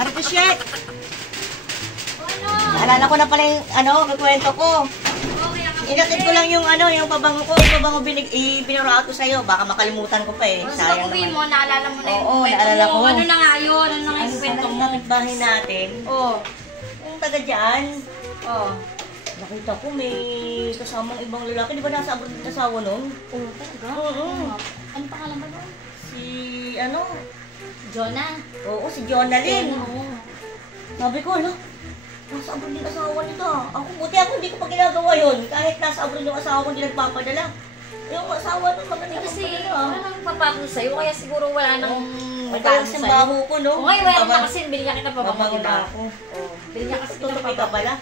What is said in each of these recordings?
Marites Shek! Ano? Naalala ko na pala yung, kakwento ko. Okay, Inatid ko lang yung, yung pabango ko. Yung pabango binuraot ko sa'yo. Baka makalimutan ko pa eh. Sayang naman. Mo, naalala mo na yung Oo, kwento naalala mo. ko. Ano na nga yun? Ano na nga yung kwento mo? Ang bahay natin. Oo. Yung taga dyan. Oo. Nakita ko may kasamang ibang lalaki. Di ba nasa abroad ng asawa nun? Oo, talaga? Oo. Ano pangalan ba nun? Si, Jonah. Oo, si Jonalyn. Oo. Sabi ko, nasa abroad yung asawa nito. Buti ako, hindi ko pa ginagawa yun. Kahit nasa abroad yung asawa ko, hindi nagpapadala. Yung asawa nun, maganda Kasi nagpapadala. wala nang papatol sa'yo, kaya siguro wala nang Magkaya siyang baho ko, no? Oo, ngayon wala na kasi, bili niya kita pabango, Babango diba? na ako. Bili niya kasi kita Tutupi ka pabango. pala.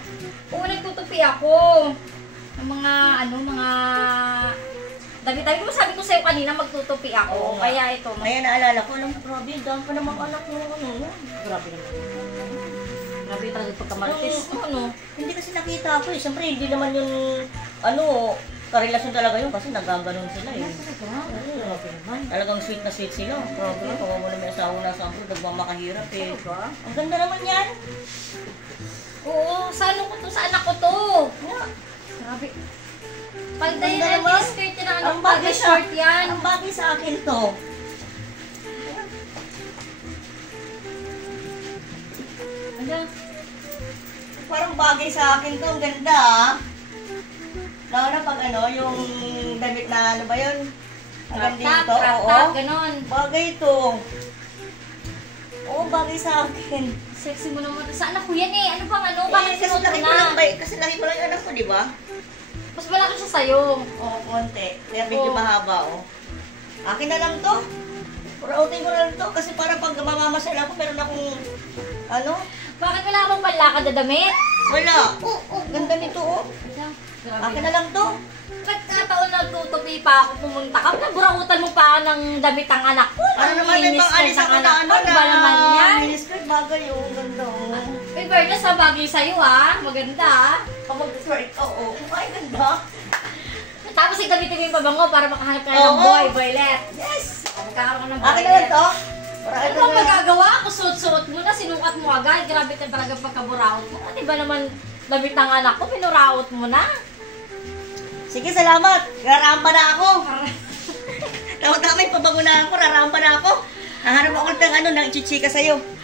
Oo, nagtutupi ako. Ng mga, dami-dami ko sabi ko sa'yo kanina, magtutupi ako. Oo nga. Kaya ito, Kaya naalala ko, grabe, dahil pa namang anak mo, grabe naman. Grabe talaga pagkamarites. Hindi kasi nakita ko eh. Siyempre, hindi naman yung, karelasyon talaga yun kasi nagaganon sila eh. Grabe naman. Talagang sweet na sweet sila. Grabe, kawawa mo na may asawa na sa abroad, nagmamakahirap eh. Talaga? Ang ganda naman yan. Oo, sa ano ko to? Sa anak ko to. Grabe. Pag dahil Ganda na naman. skirt yan, Ang ano, bagay bagay short yan. Ang bagay sa akin to. Ano? Parang bagay sa akin to. Ang ganda ah. Lalo na pag yung damit na ano ba yun? Ang Crop ganda top, ito. crop Oo. top, ganon. Bagay to. Oo, bagay sa akin. Sexy mo naman. Sa anak ko yan eh. Ano bang ano? Bakit kasi sinuot mo laki ko lang na? ba? Kasi laki ko lang yung anak ko, di ba? Mas malaki siya sa'yo. Oo, konti. Kaya medyo Oo. mahaba, oh. Akin na lang to. Purautin ko na lang to. Kasi para pag mamamasal ako, meron akong, Bakit wala akong panlakad na damit? wala. Ganda nito, oh. Grabe. Akin na lang to. Nagkataon na tutupi pa ako pumunta ka. Naburautan mo pa ng damit ang anak ko. Ano naman, may pang-alis ako na Ano ba naman yan? miniskirt, bagay, oh. Ganda, oh. May fairness sa bagay sa'yo ha. Maganda ha. Pag-skirt, oo. Ay, ganda. Tapos igamitin mo yung pabango para makahanap ka na ng Oo. boy, boylet. Yes. Magkakaroon ka ng Akin na lang boylet. to. Para Ano ito bang na. magagawa? Kung suot-suot mo na, sinukat mo agad. Grabe ka talaga pagkaburaot mo. Di ba naman damit ng anak ko, pinuraot mo na? Sige, salamat. Raramba na ako. Tama-tama yung pabango na ako. Raramba na ako. Hahanap ako ng ichichika sa'yo.